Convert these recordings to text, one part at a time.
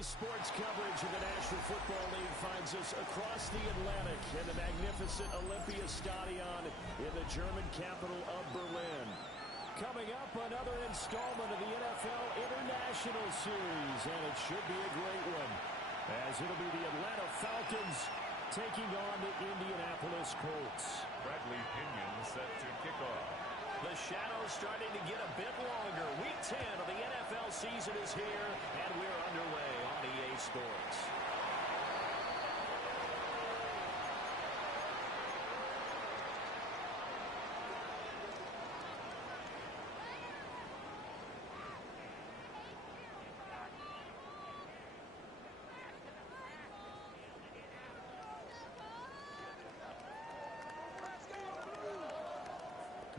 Today's sports coverage of the National Football League finds us across the Atlantic in the magnificent Olympia Stadion in the German capital of Berlin. Coming up, another installment of the NFL International Series, and it should be a great one, as it'll be the Atlanta Falcons taking on the Indianapolis Colts. Bradley Pinion set to kick off. The shadow's starting to get a bit longer. Week 10 of the NFL season is here, and we're underway on EA Sports.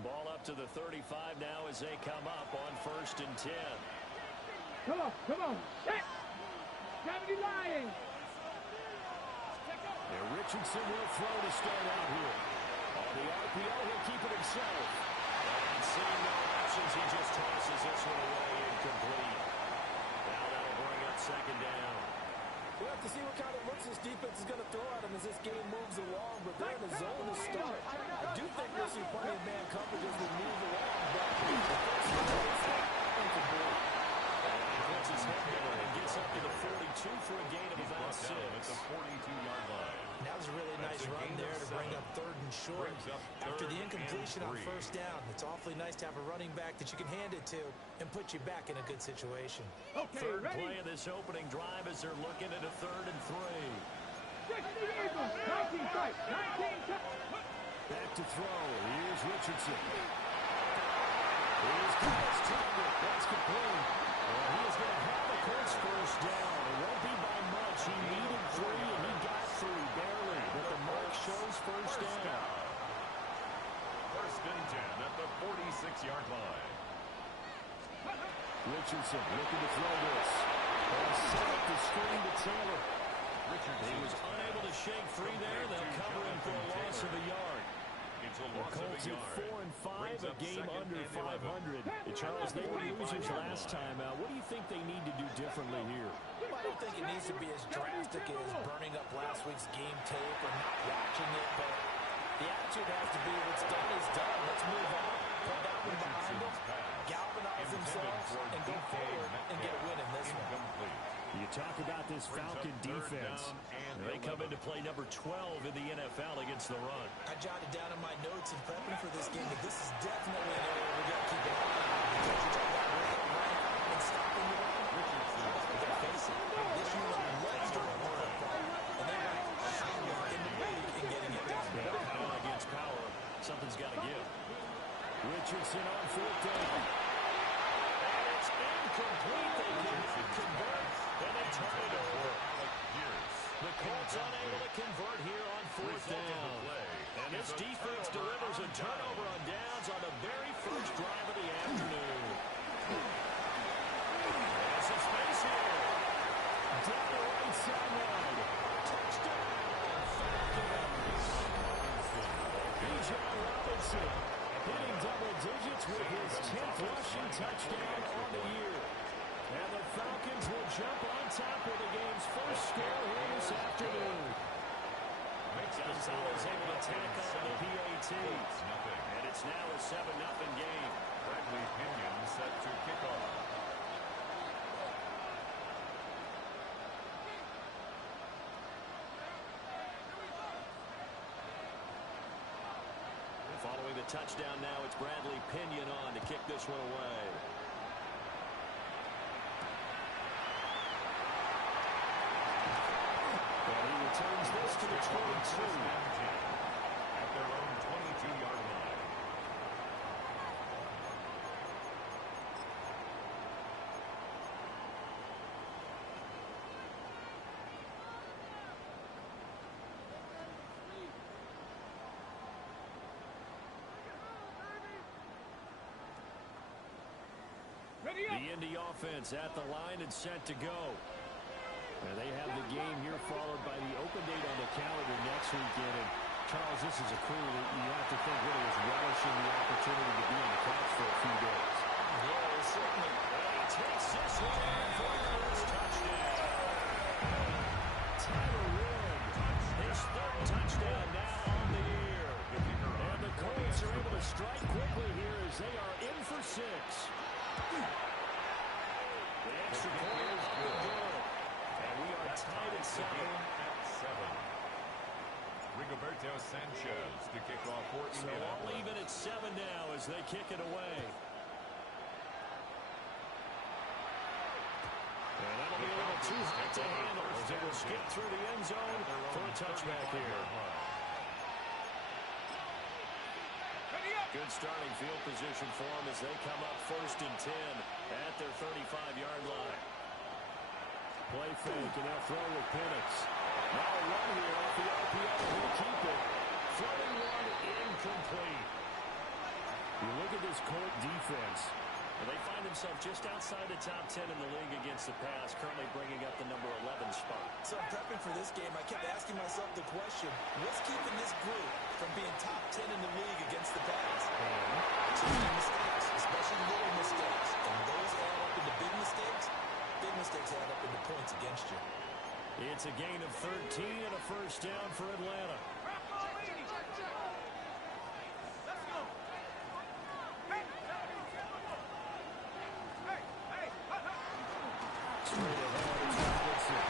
Ball up to the 35 now as they come up on 1st and 10. Come on. Set. Time to be lying. Now Richardson will throw to start out here. On the RPO, he'll keep it himself. And seeing no options, he just tosses this one away incomplete. Now that'll bring up 2nd down. We'll have to see what kind of looks this defense is going to throw at him as this game moves along, but they're in a zone to start. I do think we'll see plenty of man coverage as we move along, but he puts his head down and gets up to the 42 for a gain of about 6. At the 42-yard line. That was a really nice run there to bring up 3rd and short. After the incompletion on 1st down, it's awfully nice to have a running back that you can hand it to and put you back in a good situation. Okay, Third ready? play of this opening drive as they're looking at a 3rd and 3. 19 strikes. 19 strikes. Back to throw. Here's Richardson. Here's Colts target. That's complete. Well, he is going to have a Colts 1st down. It won't be by much. He needed 3, and he got 3 barely. But the mark shows 1st down. 1st and 10 at the 46-yard line. Richardson looking to throw this. And set up the screen to Taylor. He was unable to shake free there. They'll cover him for a loss of a yard. It's a The loss of a Colts at yard. 4 and 5, a game under 500. 11. Charles, they were losers last time out. What do you think they need to do differently here? Well, I don't think it needs to be as drastic as burning up last week's game tape or not watching it, but the attitude has to be what's done is done. Let's move on, put that one behind them, galvanize themselves, and go forward and get a win in this one. You talk about this Falcon defense. They come into play number 12 in the NFL against the run. I jotted down in my notes in prepping for this game that this is definitely an area we're going to keep an eye on because you talk about running and stopping the run. But they're facing this unit loves to run the football, and they rank higher in the league in getting it done. Power against power. Something's got to give. Richardson on 4th down. And it's incomplete. They cannot convert. And they turn it over. The Colts unable to convert here on 4th down. And this defense delivers a turnover on downs on the very first drive of the afternoon. There's some space here. Down the right sideline. Touchdown, Falcons. Bijan Robinson hitting double digits with his 10th rushing touchdown on the year. And the Falcons will jump on top of the game's first score here this afternoon. Gonzalez able to tack on the PAT. And it's now a 7-0 game. Bradley Pinion set to kick off. Following the touchdown now, it's Bradley Pinion on to kick this one away. And he returns this to the 22. At their own 22-yard line. The Indy offense at the line and set to go. And they have the game here followed by the open date on the calendar next weekend. And Charles, this is a crew that you have to think really is relishing the opportunity to be on the couch for a few days. Yeah, certainly. And he takes this one for his touchdown. Sanchez to kick off for So Indianapolis. all even at 7 now as they kick it away. And that'll be a little too hot to handle as they will skip through the end zone for a touchback here. Good starting field position for them as they come up 1st and 10 at their 35-yard line. Play fake, and they'll throw with Penix. Now a run here off the RPO. He'll keep it. Floating one, incomplete. You look at this Colt defense. They find themselves just outside the top 10 in the league against the pass, currently bringing up the number 11 spot. So prepping for this game, I kept asking myself the question, what's keeping this group from being top 10 in the league against the pass? Making mistakes, especially little mistakes. And those add up into big mistakes. Big mistakes add up into points against you. It's a gain of 13 and a 1st down for Atlanta. Straight ahead is Robinson.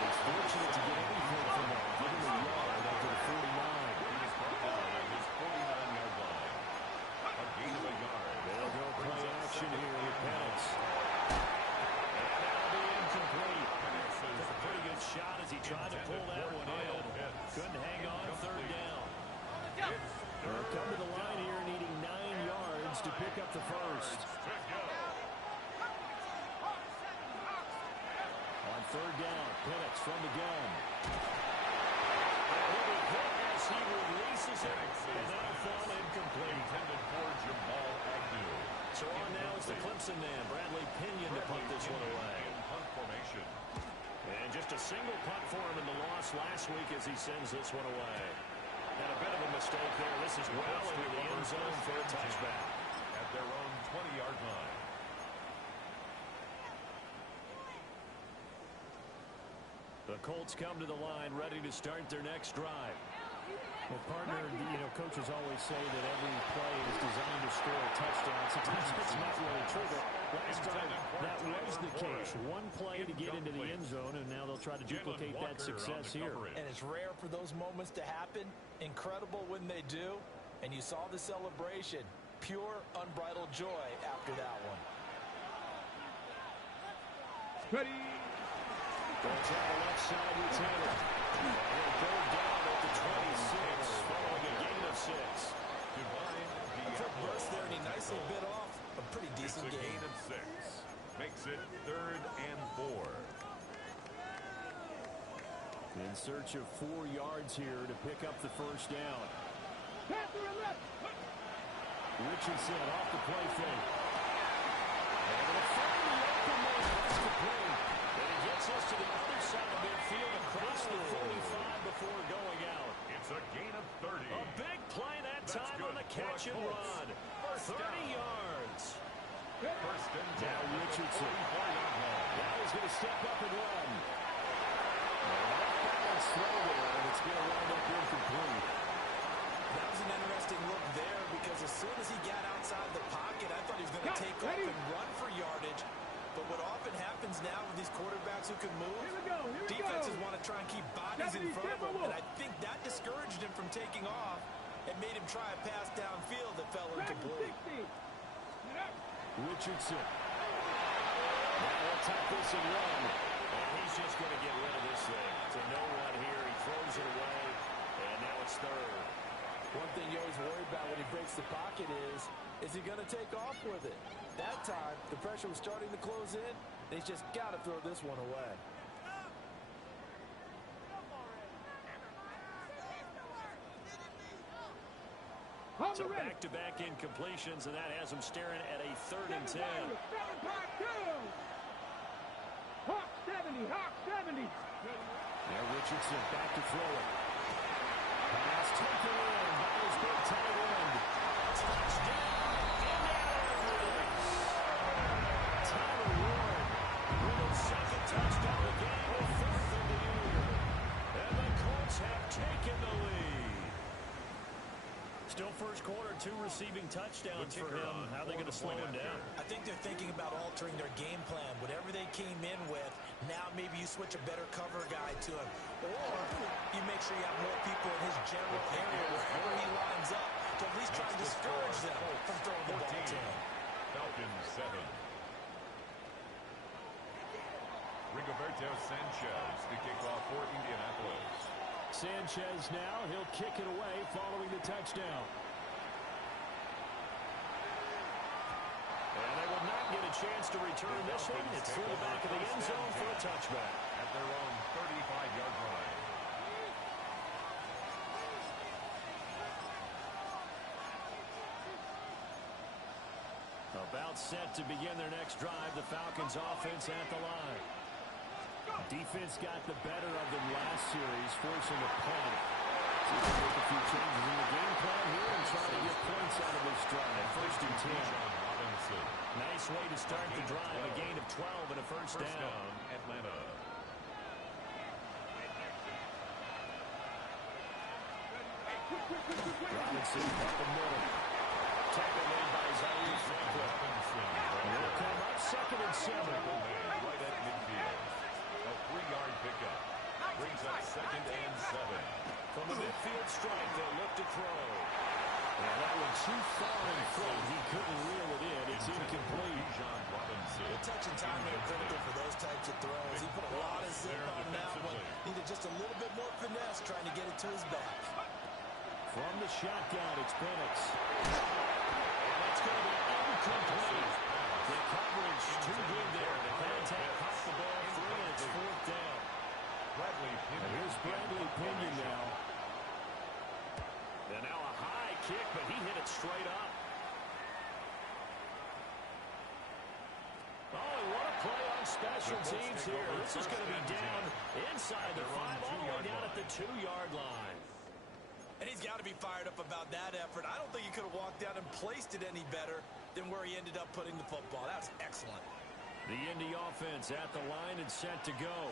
He's fortunate to get anything from that. Give him a yard up to the 49. He's brought down at his 49-yard line. A gain of a yard. They'll go play action here with Penix. And that'll be incomplete. Took a pretty good shot as he tried to pull that one in. Couldn't hang on 3rd down. They'll come to the line here needing 9 yards to pick up the 1st. On 3rd down, Penix from the gun. He'll be hit as he releases it, and that'll fall incomplete. Intended for Jamal Agnew. So on now is the Clemson man, Bradley Pinion, to punt this one away. Punt formation. And just a single punt for him in the loss last week as he sends this one away. And a bit of a mistake there. This is well into the end zone for a touchback. At their own 20-yard line. The Colts come to the line, ready to start their next drive. Well, partner, coaches always say that every play is designed to score a touchdown. Sometimes it's not really true, but last time that was the case. One play to get into the end zone, and now they'll try to duplicate that success here. And it's rare for those moments to happen. Incredible when they do. And you saw the celebration. Pure, unbridled joy after that one. Ready. They'll try the left side with Taylor. They'll go down at the 26, following a gain of 6. A quick burst there, and he nicely bit off a pretty decent It's a gain. gain of 6. Makes it 3rd and 4. In search of 4 yards here to pick up the 1st down. Richardson off the play fake. And they'll find the open man. That's the play. And he gets us to the other side of midfield across the 45 before going out. It's a gain of 30. A big play that time on the catch and run. 30 yards. 1st and 10. Now Richardson. Now he's going to step up and run. Off-balance throw there, and it's going to wind up incomplete. That was an interesting look there because as soon as he got outside the pocket, I thought he was going to take off and run for yardage. But what often happens now with these quarterbacks who can move, defenses want to try and keep bodies in front of them. And I think that discouraged him from taking off and made him try a pass downfield that fell incomplete. Richardson. Now he'll tap this and run. And he's just going to get rid of this thing. To no one here. He throws it away. And now it's 3rd. One thing you always worry about when he breaks the pocket is he going to take off with it? That time, the pressure was starting to close in, and he's just got to throw this one away. So back-to-back incompletions, and that has him staring at a 3rd and 10. Hawk 70, Hawk 70. Now Richardson back to throw it. Pass taken in by his big tight end. Touchdown, Indianapolis. Tyler Warren with his 2nd touchdown of the game, a 4th of the year. And the Colts have taken the lead. Still first quarter, 2 receiving touchdowns for him. How are they going to slow him down? I think they're thinking about altering their game plan. Whatever they came in with, now maybe you switch a better cover guy to him. Or you make sure you have more people in his general area wherever he lines up to at least try to discourage them from throwing the ball to him. Falcons 7. Rigoberto Sanchez to kick off for Indianapolis. Sanchez now, he'll kick it away following the touchdown. And they will not get a chance to return this one. It's through the back of the end zone for a touchback. At their own 35-yard line. About set to begin their next drive, the Falcons offense at the line. Defense got the better of them last series, forcing a punt. See if they make a few changes in the game plan here and try to get points out of this drive. First and 10. Nice way to start the drive. A gain of 12 and a first down. Atlanta. Robinson up the middle. Tackle made by Zaire Franklin. Will come up 2nd and 7. Right at midfield. A 3-yard pickup. Brings up 2nd and 7. From the midfield strike, they'll look to throw. And that one too far in front. He couldn't reel it in. It's incomplete. The touch and time are critical for those types of throws. He put a lot of zip on that one. Needed just a little bit more finesse trying to get it to his back. From the shotgun, it's Penix. And that's going to be incomplete. The coverage too good there. The contact popped the ball free, and it's 4th down. And here's Bradley Pinion now. And now a high kick, but he hit it straight up. Oh, what a play on special teams here. This is going to be down inside the 5, all the way down at the 2-yard line. And he's got to be fired up about that effort. I don't think he could have walked down and placed it any better than where he ended up putting the football. That was excellent. The Indy offense at the line and set to go.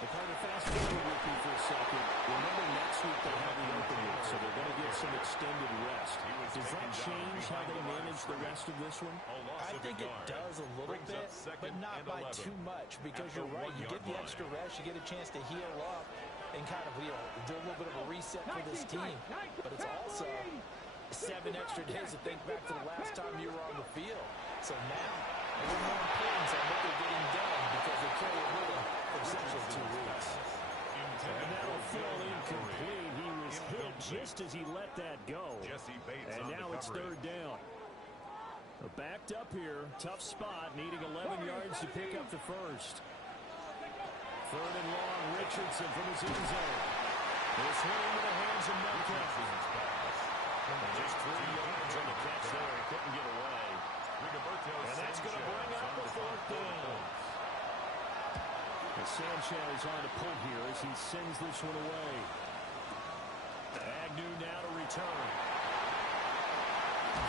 If I were fast forward with you for a second, remember next week they have the opening, so they're going to get some extended rest. Does that change how they manage the rest of this one? I think it does a little bit, but not by too much, because you're right. You get the extra rest, you get a chance to heal up and kind of do a little bit of a reset for this team. But it's also 7 extra days to think back to the last time you were on the field. So now, a little more importance on what they're getting done because they carry it with them for essentially 2 weeks. And that'll feel incomplete. He was hit just as he let that go. And now it's 3rd down. Backed up here, tough spot, needing 11 yards to pick up the first. 3rd and long, Richardson from his end zone. This one into the hands of Metcalf. And just 3 yards on the catch there. He couldn't get away. And that's going to bring up the 4th down. And Sanchez on to punt here as he sends this one away. Agnew now to return.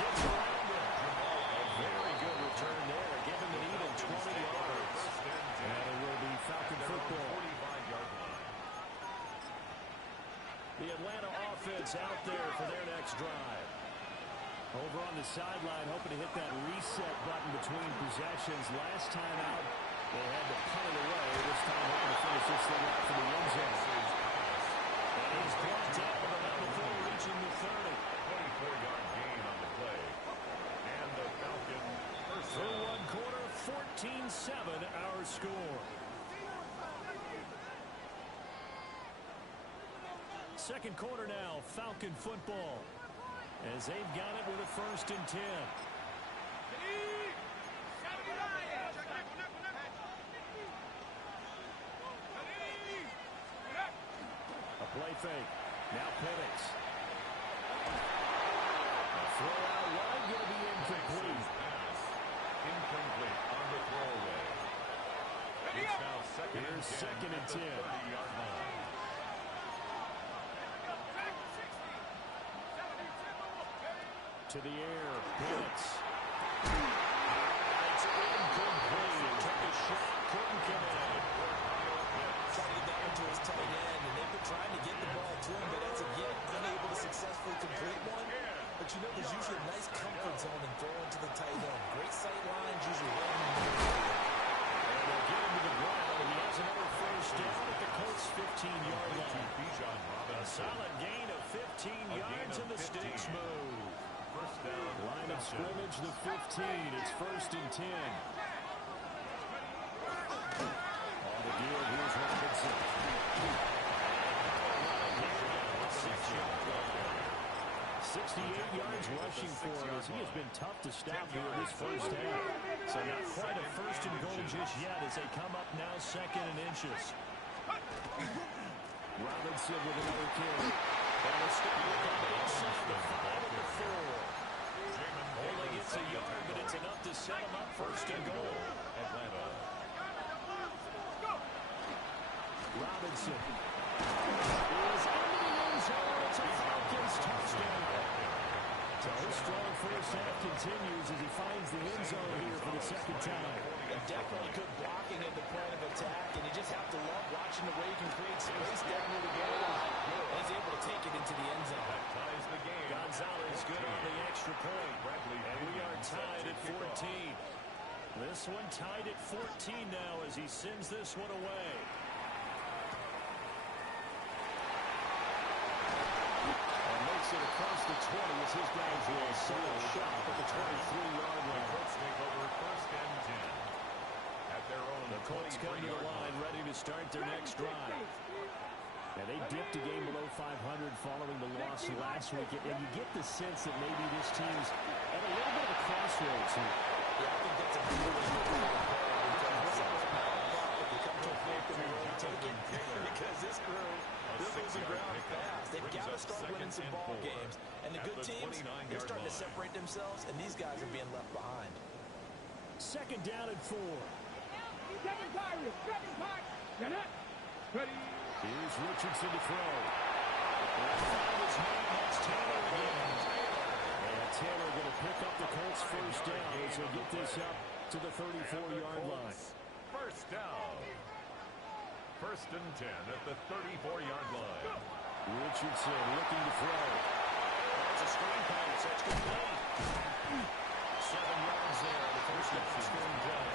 Gets around it. A very good return there, giving the even 20 yards. And it will be Falcon football. The Atlanta offense out there for their next drive. Over on the sideline, hoping to hit that reset button between possessions. Last time out, they had to punt it away. This time, hoping to finish this thing out for the end zone. And he's brought down about before reaching the 30. 24-yard gain on the play. And the Falcon through 1 quarter, 14-7 our score. Second quarter now, Falcon football. As they've got it with a 1st and 10. A play fake. Now Penix. A throw out wide, going to be incomplete. Incomplete on the throwaway. It's now 2nd Here's 2nd and 10. 30-yard line. To the air, Penix. It's incomplete. Took a shot, couldn't connect. Trying to get that one to his tight end, and they've been trying to get the ball to him, but as of yet, unable to successfully complete one. But you know 15-yard line. A solid gain of 15 yards, and the sticks move. First down. Line of scrimmage, the 15. It's 1st and 10. On the deal, here's Robinson. 68 yards rushing for us. He has been tough to stop here this first half. So not quite a 1st and goal just yet as they come up now 2nd and inches. Robinson with another carry. And a stop with the inside the 5 and the 4. Only gets a yard, but it's enough to set him up 1st and goal. Atlanta. Robinson is into the end zone. It's a Falcons touchdown. So his strong first half continues as he finds the end zone here for the 2nd time. Definitely good blocking at the point of attack, and you just have to love watching the way he can create space down near the goal line. And he's able to take it into the end zone. That ties the game. Gonzalez good on the extra point. And we are tied at 14. This one tied at 14 now as he sends this one away. It across the 20 as his guys will set a shot at the 23-yard line. Colts take over 1st and 10 at their own. The Colts come to the line ready to start their next drive. And they dipped a game below 500 following the loss last week. And you get the sense that maybe this team's at a little bit of a crossroads here. Yeah, I think that's a really good call. If you come to a point that we won't take it, because this crew, they're losing ground fast. They've got to start winning some ball games. And the good teams, they're starting to separate themselves, and these guys are being left behind. 2nd down and 4. Here's Richardson to throw. And found his man. That's Taylor again. And Taylor going to pick up the Colts' 1st down as they get this up to the 34-yard line. 1st down. 1st and 10 at the 34-yard line. Richardson looking to throw. That's a screen pass. That's complete. 7 yards there on the first screen play.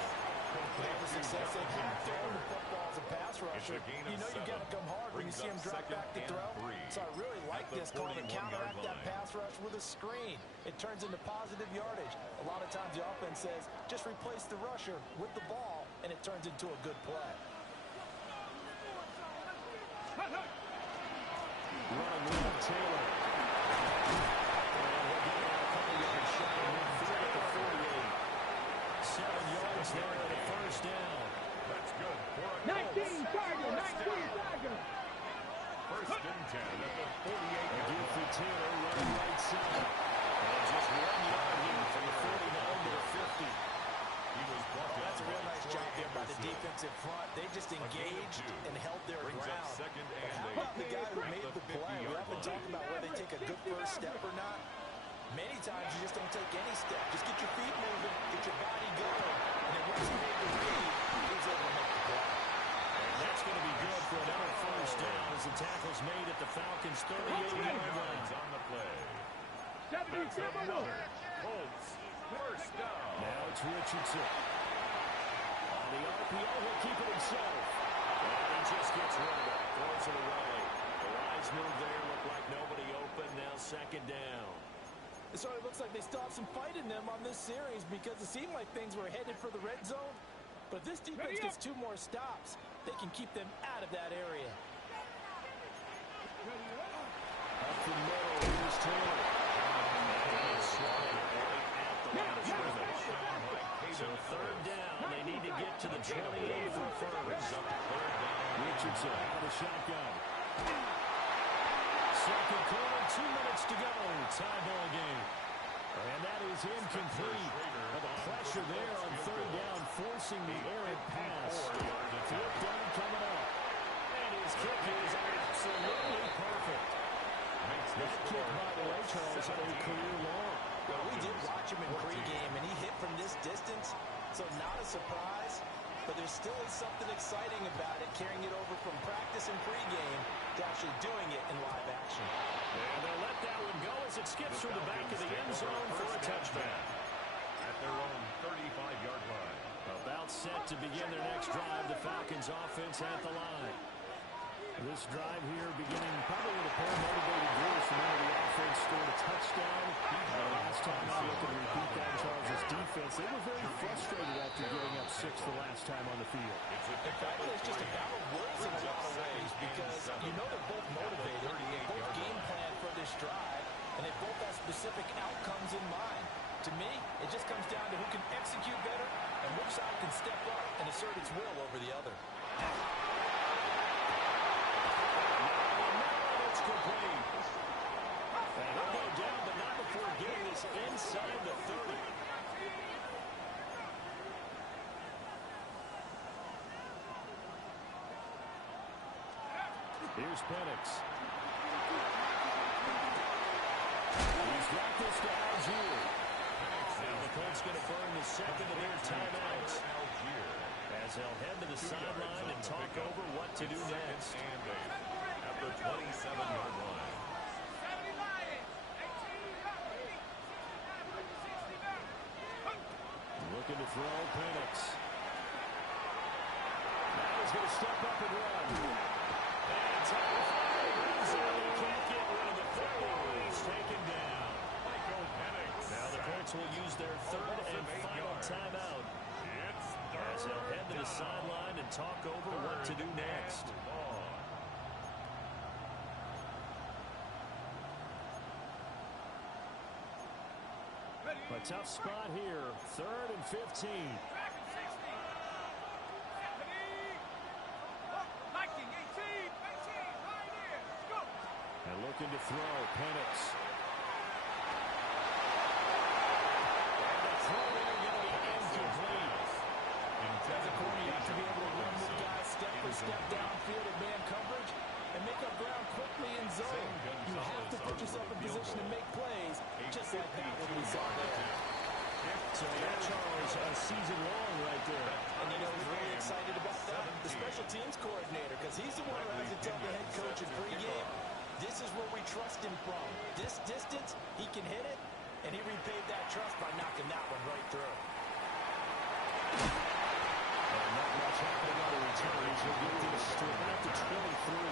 They have a success they've had throwing the football as a pass rusher. You know you got to come hard when you see him drop back to throw. So I really like this call to counteract that pass rush with a screen. It turns into positive yardage. A lot of times the offense says, just replace the rusher with the ball, and it turns into a good play. Running with Taylor. And we'll get a couple yards shot of midfield at the 48. 7 yards there at a 1st down. That's good for a 19 Tiger, 19 Tiger. 1st and 10 at the 48-yard Give for line. Taylor running right side. And just 1 yard here from the 49 to the 50. He was brought down. That's a real nice job there by the defensive front. They just engaged and held their ground. But how about the guy who made the play? We often talk about whether they take a good first step or not. Many times you just don't take any step. Just get your feet moving, get your body going, and then once you make the read, he was able to make the play. And that's going to be good for another 1st down as the tackle's made at the Falcons' 38-yard line. On the play. 77. Colts, 1st down. Now it's Richardson. On the RPO, he'll keep it himself. And he just gets rid of it. Throws it away. The wise move there looked like nobody open. Now 2nd down. It sort of looks like they still have some fight in them on this series because it seemed like things were headed for the red zone. But if this defense gets 2 more stops, they can keep them out of that area. Up the middle, here's Taylor. And he's swatted right at the line of scrimmage. So 3rd down, they need to get to the 28 for 1st. Richardson out of the shotgun. 2nd quarter, 2 minutes to go. Tie ball game. And that is incomplete. But the pressure there on 3rd down, forcing the errant pass. 4th down coming up. And his kick is absolutely perfect. That kick, by the way, Charles, a career long. Well, we did watch him in pregame, and he hit from this distance, so not a surprise. But there still is something exciting about it, carrying it over from practice and pregame to actually doing it in live action. And they'll let that one go as it skips through the back of the end zone for a touchdown. At their own 35-yard line. About set to begin their next drive. The Falcons offense at the line. This drive here beginning probably with a pair of motivated goals from under the offense, scored a touchdown. Last time I looked and repeat that, Charles' defense, they were very frustrated after giving up 6 the last time on the field. In fact, it's just a battle of wills in a lot of ways because you know they're both motivated, they both game plan for this drive, and they both have specific outcomes in mind. To me, it just comes down to who can execute better and which side can step up and assert its will over the other. It's complete. And he'll go down, but not before getting this inside the 30. Here's Penix. He's got this to Algier. Now the Colts going to burn the second of their timeouts as they'll head to the sideline and talk over what to do next. At the 27-yard line. Looking to throw, Penix. Now he's going to step up and run. And he can't get rid of the football. He's taken down. Now the Colts will use their third and final timeout as they'll head to the sideline and talk over what to do next. A tough spot here, 3rd and 15. And looking to throw, Penix. And the throw in going to be incomplete. As a corner, you have to be able to run with guys step for step downfield at man coverage and make up ground quickly in zone. You have to put yourself in position to make plays, just like that what we saw there. So that, Charles, a season long right there. And you know who's really excited about that? The special teams coordinator, because he's the one who has to tell the head coach in pregame, this is where we trust him from. This distance, he can hit it, and he repaid that trust by knocking that one right through. And not much happening on the returns. He'll get this to about the 23.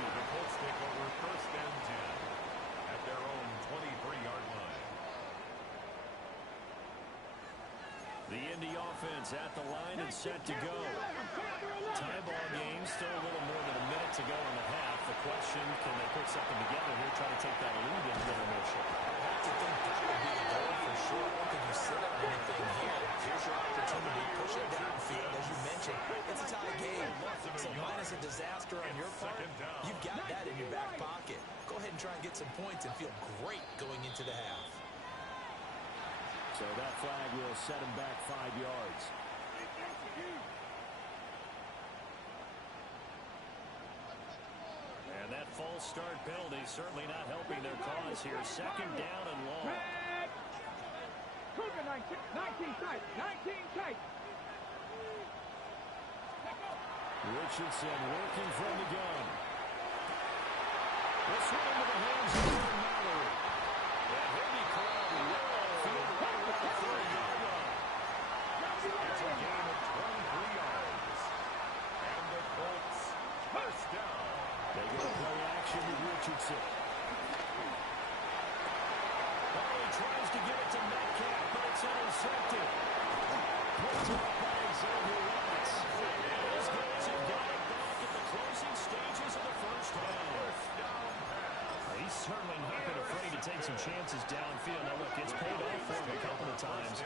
The Colts take over 1st and 10 at their own 23-yard line. The Indy offense at the line and set to go. Tie ball game, still a little more than a minute to go in the half. The question, can they put something together here, try to take that lead into intermission? I have to think that would be the goal for sure. I don't think you sit on anything here. Here's your opportunity. Push it downfield, as you mentioned. It's a tie game. So minus a disaster on your part, you've got that in your back pocket. Go ahead and try and get some points and feel great going into the half. So that flag will set him back 5 yards. And that false start penalty certainly not helping their cause here. 2nd down and long. Cougar 19 tight. 19 tight. Richardson working from the gun. This one into the hands of Aaron Mallory. And he'll be called well field right around the 30-yard line. It's a gain of 23 yards. And the Colts 1st down. They go play action with Richardson. Oh, he tries to get it to Metcalf, but it's intercepted. Picked up by Xavier Watts. Those guys have got it back at the closing stages of the 1st half. He's certainly not been afraid to take some chances downfield. Now, look, it's paid off for him a couple of times.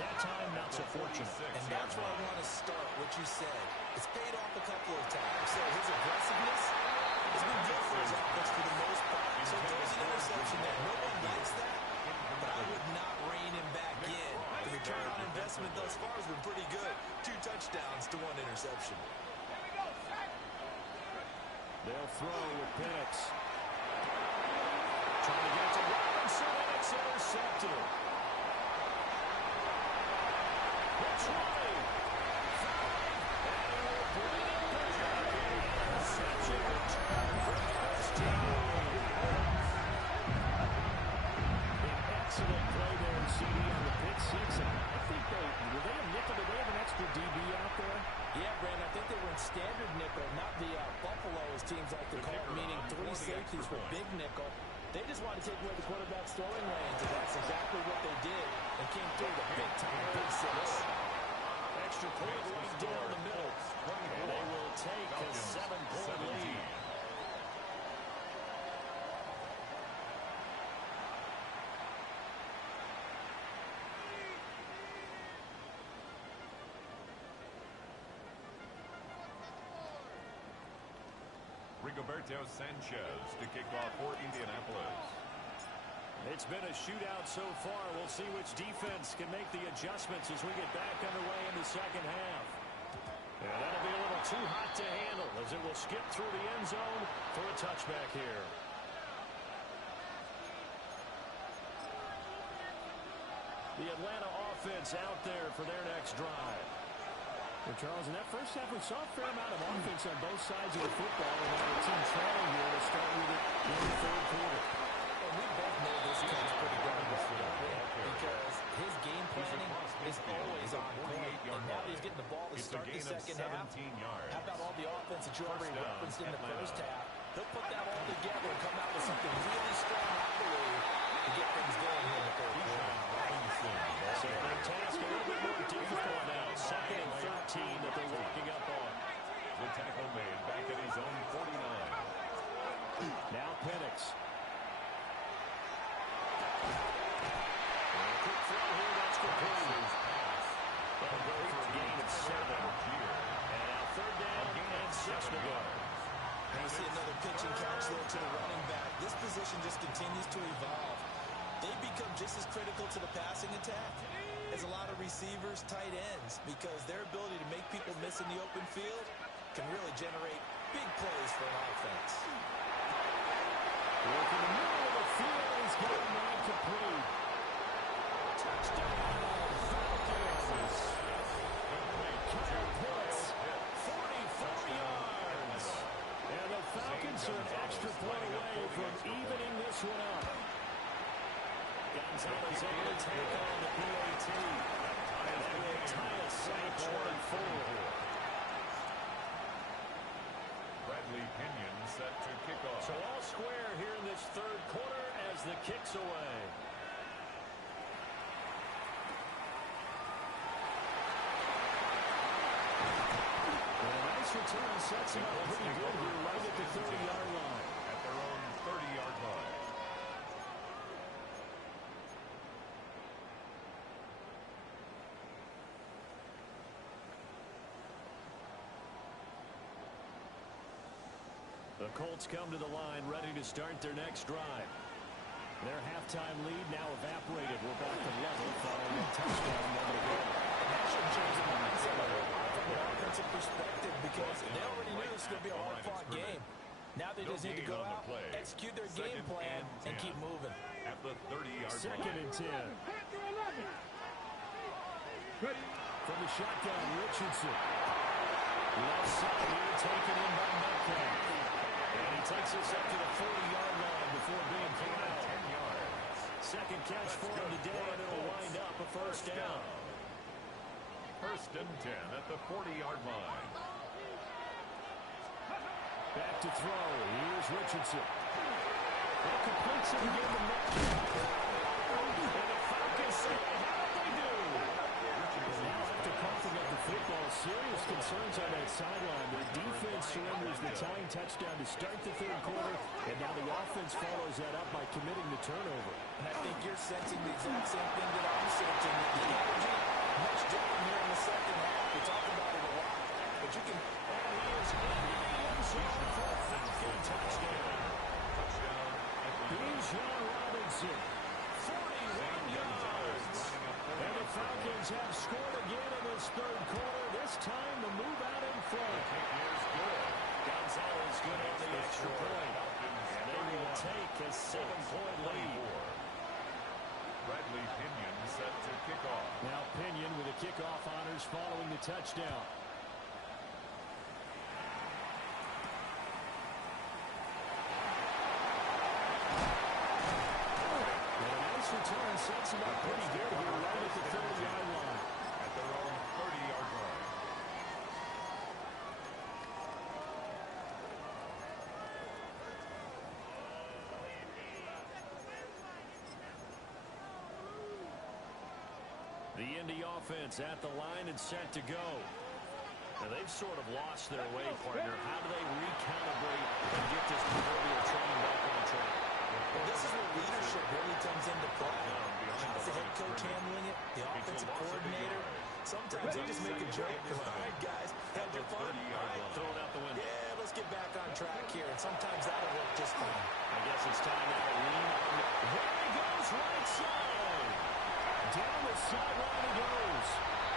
That time, not so fortunate. And that's where I want to start, what you said. It's paid off a couple of times. So his aggressiveness has been good for his offense for the most part. So there's an interception there. No one likes that, but I would not rein him back in. The return on investment thus far has been pretty good. 2 touchdowns to 1 interception. They'll throw with Penix. Trying to get to Robinson, and it's intercepted. That's right. 5, and we'll bring it back. Interception return for the first time. An excellent play there, CD, on the pick six. I think were they a nickel? Did they have an extra DB out there? Yeah, Brandon, I think they were in standard nickel, not the Buffalo most teams like to call it, meaning three safeties for big nickel. They just want to take away the quarterback's throwing lanes, and that's exactly what they did. They came through the big-time big six. Extra point right down the middle. And they will take a 7-point lead. Rigoberto Sanchez to kick off for Indianapolis. It's been a shootout so far. We'll see which defense can make the adjustments as we get back underway in the second half. And that'll be a little too hot to handle as it will skip through the end zone for a touchback here. The Atlanta offense out there for their next drive. Well, Charles, in that first half, we saw a fair amount of offense on both sides of the football, and now the team trailing here to start with it in the third quarter. And we both know this coach pretty darn well because his game planning is always on point. And now he's getting the ball to start the second half. How about all the offense that you already referenced in the first half? He'll put that all together and come out with something really strong afterward to get things going here in the third quarter. So their task a little bit more difficult now. 2nd and 13 that they're walking up on. The tackle made back at his own 49. Now Penix. Quick throw here, that's complete. They'll go for a gain of 7. And now 3rd down and 6 to go. You see another pitch and catch there to the running back. This position just continues to evolve. They become just as critical to the passing attack as a lot of receivers, tight ends, because their ability to make people miss in the open field can really generate big plays for an offense. Look in the middle of the field, he's got him right complete. Touchdown, Falcons. Kyle Pitts, 44 yards. And the Falcons are an extra point away from evening this one up. Gonzalez able to take on the PAT. And that will tie us at 24. Bradley Pinion set to kick off. So all square here in this third quarter as the kick's away. And a nice return sets him up pretty good here right at the 30-yard line. At their own 30-yard line. The Colts come to the line ready to start their next drive. Their halftime lead now evaporated. We're back to level following a touchdown moment ago. That should change the mindset of a lot from an offensive perspective because they already knew this was going to be a hard-fought game. Now they just need to go out, execute their game plan, and keep moving. At the 30-yard line. 2nd and 10. From the shotgun, Richardson. Left side here, taken in by Metcalf. And he takes us up to the 40-yard line before being corralled. 10 yards. Second catch for him today, and it'll wind up a first down. 1st and 10 at the 40-yard line. Back to throw. Here's Richardson. That completes it again to Metcalf. And the Falcons say, how'd they do? And now after coughing up the football, serious concerns on that sideline. The defense surrenders the tying touchdown to start the third quarter, and now the offense follows that up by committing the turnover. And I think you're sensing the exact same thing that I'm sensing. The energy much different here in the second half. We talk about it a lot, but you can. And he is in the end zone for a Falcon touchdown. Bijan Robinson, 41 yards. And the Falcons have scored again in this third quarter. This time the move out in front. Gonzalez good on the extra point. And they will take a 7-point lead. Bradley Pinion set to kick off. Now Pinion with the kickoff honors following the touchdown. And a nice return sets him up pretty good here right at the 30-yard line. At their own 30-yard line. Indy offense at the line and set to go. Now, they've sort of lost their way, partner. How do they recalibrate and get this proverbial train back on track? Well, this is where leadership really comes into play. How's the head coach handling it? The offensive coordinator? Sometimes they just make a joke. All right, guys, had your fun. All right, Throw it out the window. yeah, let's get back on track here. And sometimes that'll work just fine. I guess it's time now to lean on the... There he goes, right side. Down the sideline he goes.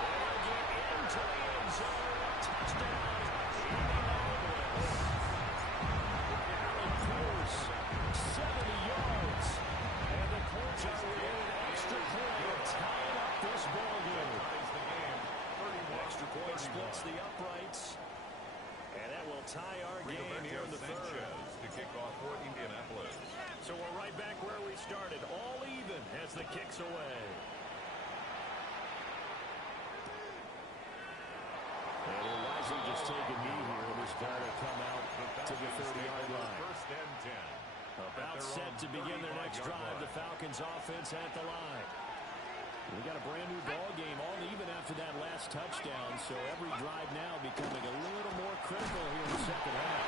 And he'll get into the end zone. Touchdown. Indianapolis. Allen Pierce, 70 yards. And the Colts are within an extra point, tying up this ball game. Extra point splits the uprights. And that will tie our game here in the third. To kick off for Indianapolis. So we're right back where we started, all even as the kick's away. And we'll wisely just take a knee here. This ball will come out to the 30-yard line. First and 10. About set to begin their next drive. The Falcons offense at the line. We got a brand new ball game, all even after that last touchdown. So every drive now becoming a little more critical here in the second half.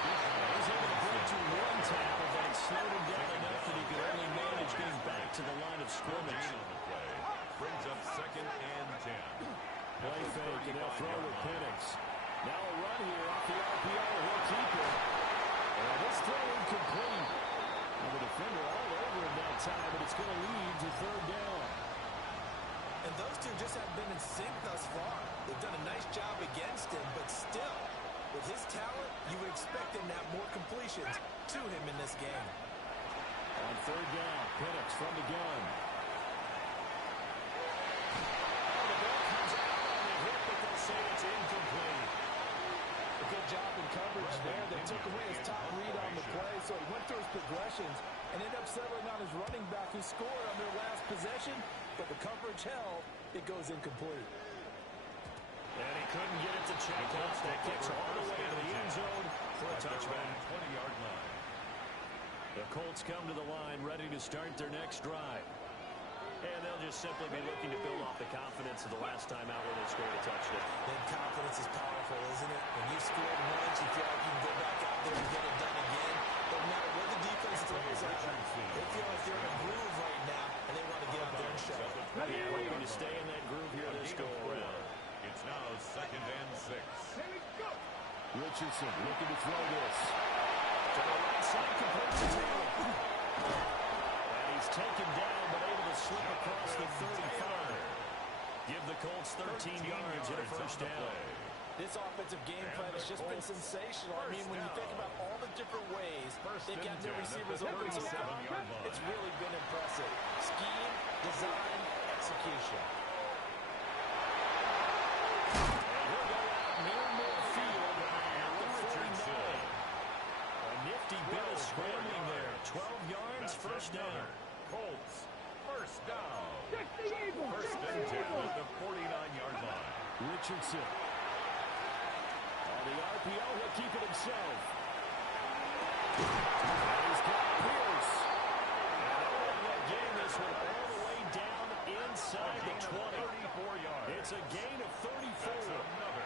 He's able to break to one tackle, but it slowed him down enough that he could only manage getting back to the line of scrimmage. Brings up second and 10. Play fake, and they'll throw with Penix. Now a run here off the RPO. He'll keep it. And this throw incomplete. And the defender all over him that time, but it's going to lead to third down. And those two just haven't been in sync thus far. They've done a nice job against him, but still, with his talent, you would expect him to have more completions to him in this game. On third down, Penix from the gun. Oh, the ball comes out on the hit, but they'll say it's incomplete. A good job in coverage there. They took away his top read on the play, so he went through his progressions and ended up settling on his running back who scored on their last possession, but the coverage held. It goes incomplete. And he couldn't get it to check out. That kicks all the way to the end zone for a touchdown. 20-yard line. The Colts come to the line, ready to start their next drive. And they'll just simply be looking to build off the confidence of the last time out where they scored a touchdown. Then confidence is powerful, isn't it? When you scored once, you feel like you can go back out there and get it done again. No matter what the defense throws at them, they feel like they're in a groove right now, and they want to get out there and show it. Yeah, hoping to stay in that groove here this go-around. It's now second and 6. Here we go. Richardson looking to throw this. To the right side, complete to Taylor. And he's taken down, but able to slip across the 35. Give the Colts 13 yards and a first down. This offensive game plan has just been sensational. I mean, when you think about all the different ways they've got their receivers open so far, it's really been impressive. Scheme, design, execution. And he'll go out near midfield at the 49. A nifty bit of scrambling there. 12 yards, first down. Colts, first down. Check the evil. First and 10 at the 49-yard line. Richardson. On the RPO, he'll keep it himself. And he's got Pierce. And they'll gain this one all the way down inside the 20. 34 yards. It's a gain of 34. Another.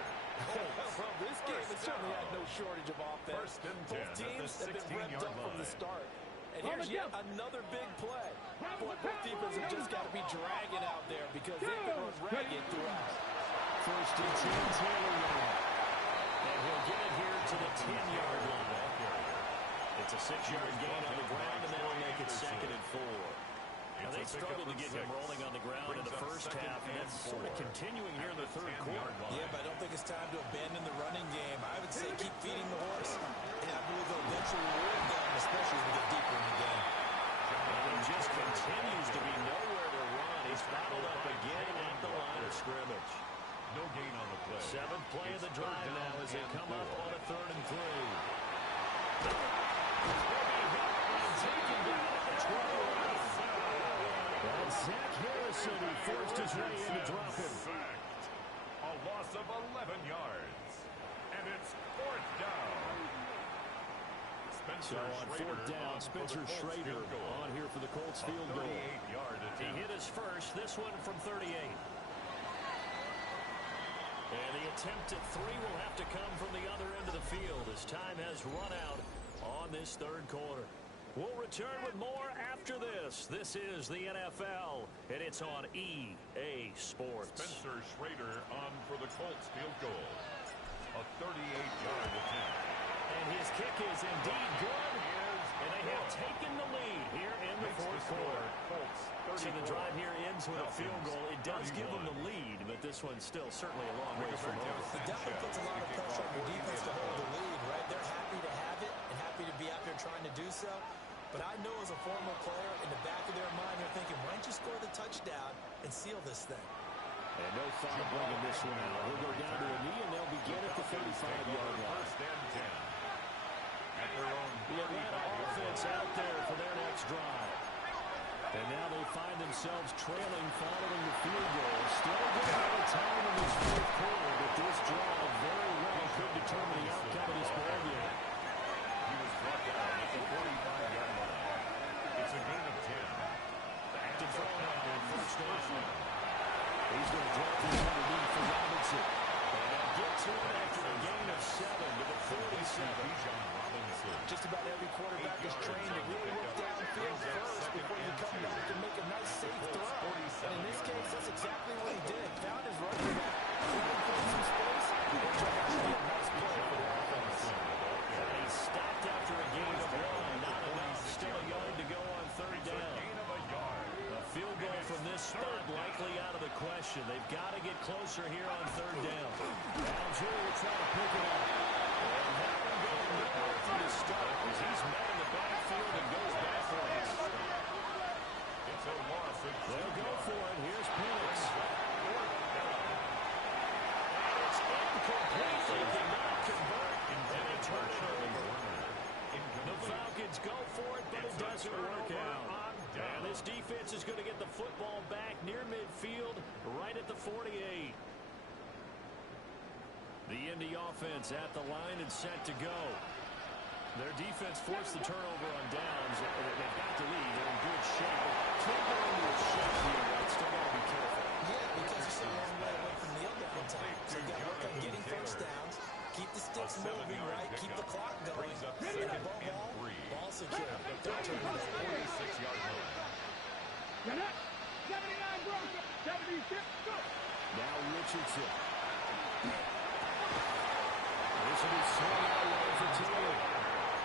Well, this game has certainly had no shortage of offense. First and 10 Both teams at the have been revved 16-yard up from the line. start. And here's yet another big play. Boy, both defenses have just got to be dragging out there because they can run ragged throughout. First and 10, Taylor Young. And he'll get it here to the 10-yard line. It's a 6-yard gain on the ground, and they'll make it second and 4. Now, they struggled to get him rolling on the ground in the first half, and that's sort of continuing here in the third quarter. Yeah, but I don't think it's time to abandon the running game. I would say keep feeding the horse, and I believe they'll eventually reward them, especially as we get deeper in the game. And he just continues to be nowhere to run. He's fouled up again at the line of scrimmage. No gain on the play. Seventh play of the drive now as they come up on a 3rd and 3. Taken down at the 21. And Zach Harrison, who forced his way in to drop him. A loss of 11 yards. And it's 4th down. So on fourth down, Spencer Schrader on here for the Colts field goal. He hit his first, this one from 38. And the attempt at three will have to come from the other end of the field as time has run out on this third quarter. We'll return with more after this. This is the NFL, and it's on EA Sports. Spencer Schrader on for the Colts field goal. A 38-yard attempt. And his kick is indeed good. And they have taken the lead here in the fourth quarter. So the drive here ends with a field goal. It does give them the lead, but this one's still certainly a long way from over. It definitely puts a lot of pressure on your defense to hold the lead, right? They're happy to have it and happy to be out there trying to do so. But I know as a former player, in the back of their mind, they're thinking, why don't you score the touchdown and seal this thing? And no thought of bringing this one out. He'll go down to a knee, and they'll begin at the 35-yard line. First and 10. At their own the Atlanta offense out there for their next drive. And now they find themselves trailing following the field goal. Still a good amount of time in this fourth quarter, but this drive very well could determine the outcome of this ball game. He was brought down at the 45-yard line. It's a gain of 10. Back to throw now on first down. He's going to drop this underneath for Robinson. And they'll get to it after a gain of 7 to the 47. Just about every quarterback is trained to really look downfield first before you come back and make a nice safe throw. And in this case, that's exactly what he did. Found his running back, looking for some space, and turned out to be a nice play for the offense. And he stopped after a gain of 1. Not enough. Still a yard to go on third down. A field goal from this spot likely out of the question. They've got to get closer here on third down. Algier will try to pick it up. And that one going nowhere from the start as he's met in the backfield and goes backwards. It's a loss. They'll go for it. Here's Penix. And it's incomplete. They cannot convert. And they turn it over. The Falcons go for it, but it doesn't work out. And this defense is going to get the football back near midfield, right at the 48. The Indy offense at the line and set to go. Their defense forced the turnover on downs. They've got the lead. They're in good shape. Can't go into a shot here. But still got to be careful. Yeah, because you're so long way away from kneel down time. So you got to work on getting first downs. Keep the sticks moving, right? Keep the clock going. And above all, ball secure. Don't turn it over. 46-yard line. Get up. 79 Broncos. 76. Go. Now Richardson. This will be swung out away for Taylor.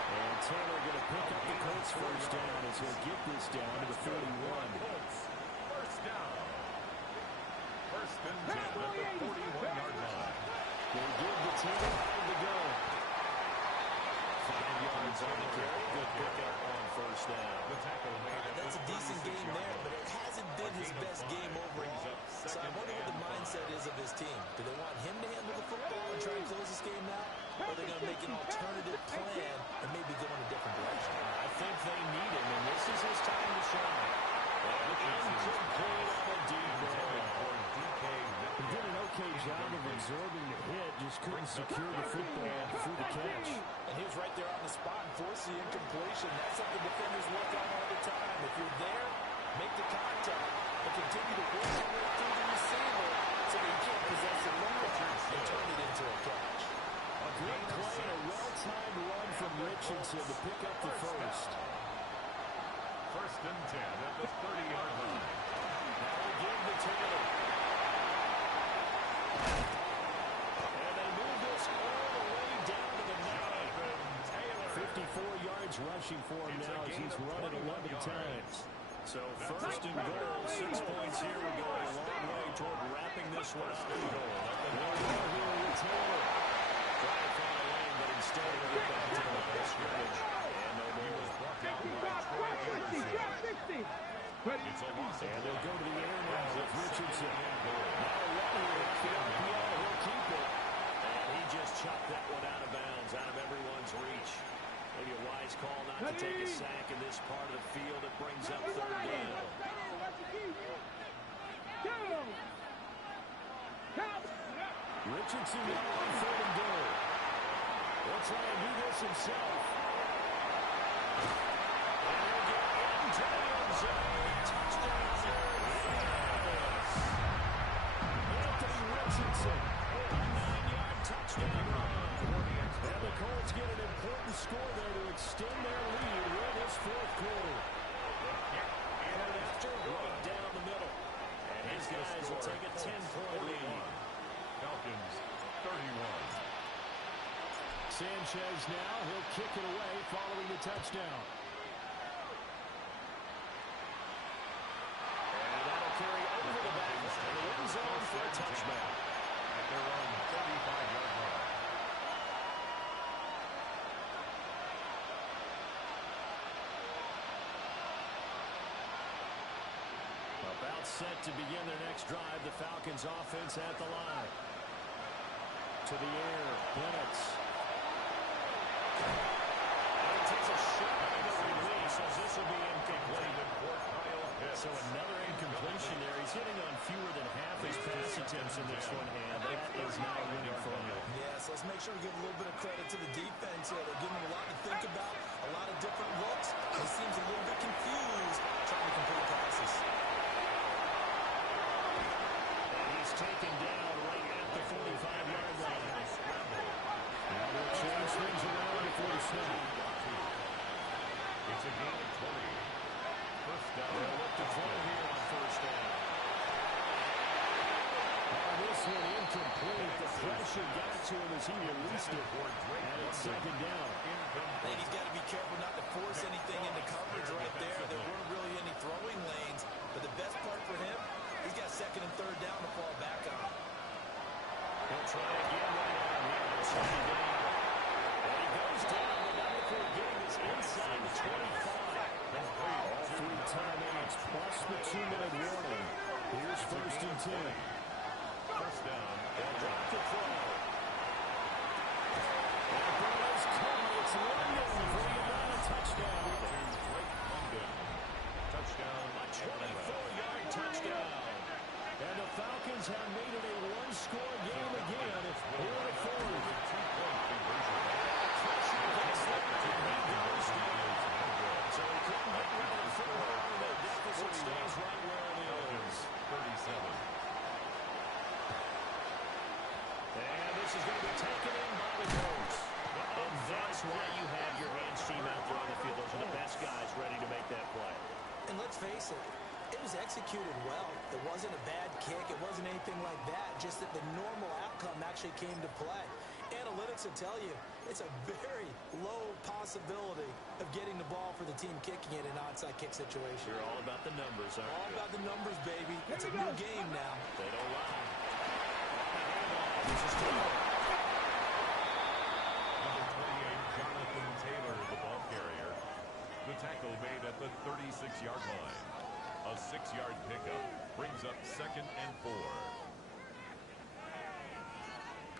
And Taylor going to pick up the Colts first down as he'll get this down to the 31. First down. First and 10 at the 41-yard line. They give the Taylor time to go. 5 yards on the carry. Good pickup on first down. The tackle made at That's a the decent game 36-yard there, but line. it hasn't been his best game overall. So I wonder what the mindset is of his team. Do they want him to handle the football and try and close this game out? Or are they going to make an alternative plan and maybe go in a different direction? I think they need him, and this is his time to shine. Incomplete on a deep ball. He did an okay job of absorbing the hit, just couldn't secure the football through the catch. And he was right there on the spot and forced the incompletion. That's something defenders work on all the time. If you're there, make the contact, but continue to work your way through the receiver so that you can't possess it longer and turn it into a catch. A great play and a well-timed run from Richardson to pick up the first. First and 10 at the 30-yard line. Now they give the Taylor. And they move this all the way down to the 9. 54 yards rushing for him now as he's run it 11 times. So first and goal, 6 points here. We're going a long way toward wrapping this one up. There we go here with Taylor. Trying to find a lane, but instead we get back to the line of scrimmage. And no more. It's a loss. And they'll go to the air now with Richardson. Now a run here. He'll keep it. And he just chopped that one out of bounds, out of everyone's reach. Maybe a wise call not to take a sack in this part of the field. It brings up third down. Richardson now on third and goal. He'll try and do this himself. Into the end zone. Touchdown. Anthony Richardson. A 9-yard touchdown run. And the Colts get an important score there to extend their lead with this fourth quarter. And after, right down the middle. And his guys will take a 10-point lead. Falcons 31. Sanchez now, he'll kick it away following the touchdown. And that'll carry over the back line of the end zone for a touchback. At their own 35-yard line. About set to begin their next drive, the Falcons offense at the line. To the air, Bennett. And he takes a shot on the release as this will be incomplete. So another incompletion there. He's hitting on fewer than half his pass attempts in this one, and that is not a winning formula. Yeah, so let's make sure to give a little bit of credit to the defense here. They're giving him a lot to think about, a lot of different looks. He seems a little bit confused trying to complete passes. And he's taken down right at the 45-yard line. Now they'll change things around before the snap. It's a gain of 20. First down. They'll look to throw here on first down. This one incomplete. The pressure got to him as he released it. And it's second down. I think he's got to be careful not to force anything into coverage right there. There weren't really any throwing lanes. But the best part for him, he's got second and third down to fall back on. He'll try again right on here. Second down. And he goes down. The number 4 game is inside the 25. All 3 timeouts plus the 2-minute warning. Here's first and 10. First down. They'll drop the throw. And the ball is caught. It's London for the Atlanta touchdown. Touchdown. A 24-yard touchdown. And the Falcons have made it a one-score game again here in the fourth. Pressure against them, and he goes down. So he couldn't get rid of the football, and the deficit stays right where it is. 37. And this is going to be taken in by the Colts. And that's why you have your hands team out there on the field. Those are the best guys ready to make that play. And let's face it, it was executed well. It wasn't a bad kick. It wasn't anything like that. Just that the normal outcome actually came to play. Analytics will tell you it's a very low possibility of getting the ball for the team kicking it in an onside kick situation. You're all about the numbers, aren't you? All about the numbers, baby. It's a new game now. They don't lie. This is Taylor. Number 28, Jonathan Taylor, the ball carrier. The tackle made at the 36-yard line. A 6-yard pickup brings up second and 4.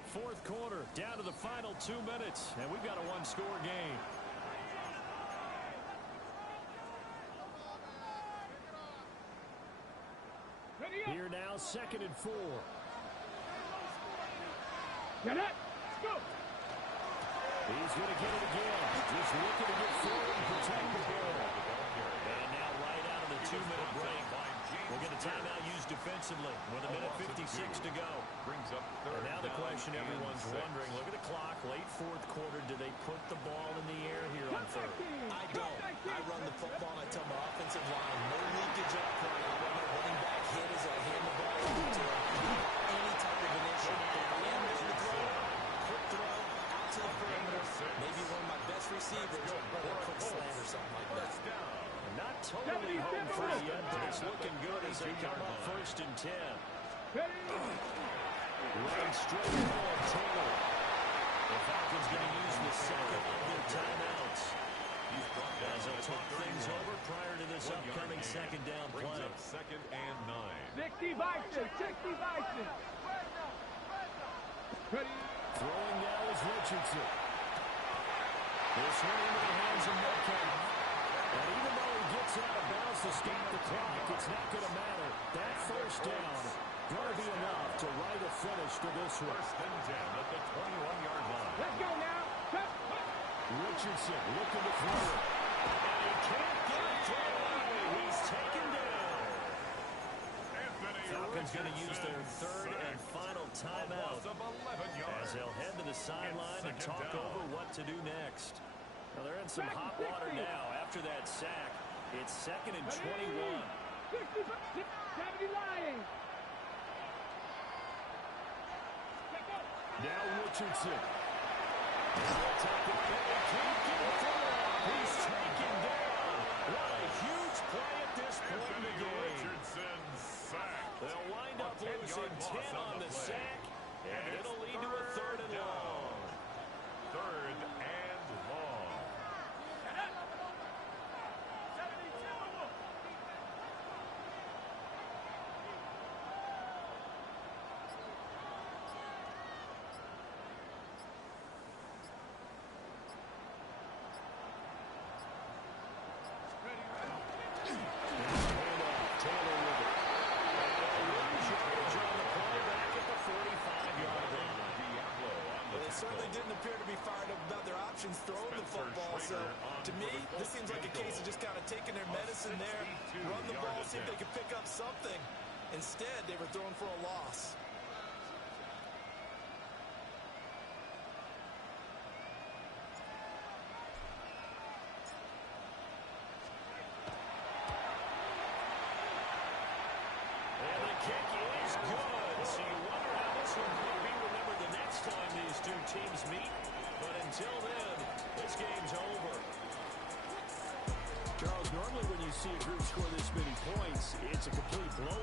Fourth quarter, down to the final 2 minutes, and we've got a one-score game. Here now, second and 4. Get up. Let's go. He's going to get it again. Just looking to get forward and protect the ball. And now right out of the 2-minute break, we'll get a timeout used defensively with a minute 56 to go. Brings up third. And now the question everyone's wondering, look at the clock, late fourth quarter, do they put the ball in the air here on third? I don't. I run the football and I tell my offensive line, no leakage up front. I want my running back hit as I hand the ball over to him. Any type of initial. I am ready to throw. Quick throw out to the perimeter. Maybe one of my best receivers run a quick slant or something like that. Not totally home free yet, but it's looking good as they come up first and 10. Running straight forward, Taylor. The Falcons going to use the second of their timeouts. As they'll talk things over prior to this upcoming second down play. Brings up second and 9. 60 Bison. 60 Bison. Ready. Throwing now is Richardson. This one into the hands of Metcalf. And even though he gets out of bounds to stop the clock, it's not going to matter. That first down going to be enough to write a finish to this one. First and 10 at the 21-yard line. Let's go now. Richardson looking to throw it. And he can't get it through. He's taken down. Falcons going to use their third and final timeout as they'll head to the sideline and talk over what to do next. Well, they're in some hot water now after that sack. It's 2nd and 21. 70 line. Now Richardson. He'll take it. He can't get it through. He's taken down. What a huge play at this point in the game. Richardson sacked. They'll wind up losing 10 on the sack, and it'll lead to a 3rd and long. 3rd and long. Certainly didn't appear to be fired up about their options throwing the football. So, to me, this seems like a case of just kind of taking their medicine there, run the ball, see if they could pick up something. Instead, they were throwing for a loss. And the kick is good. So you wonder how this one will be remembered the next time these two teams meet. But until then, this game's over. Charles, normally when you see a group score this many points, it's a complete blowout.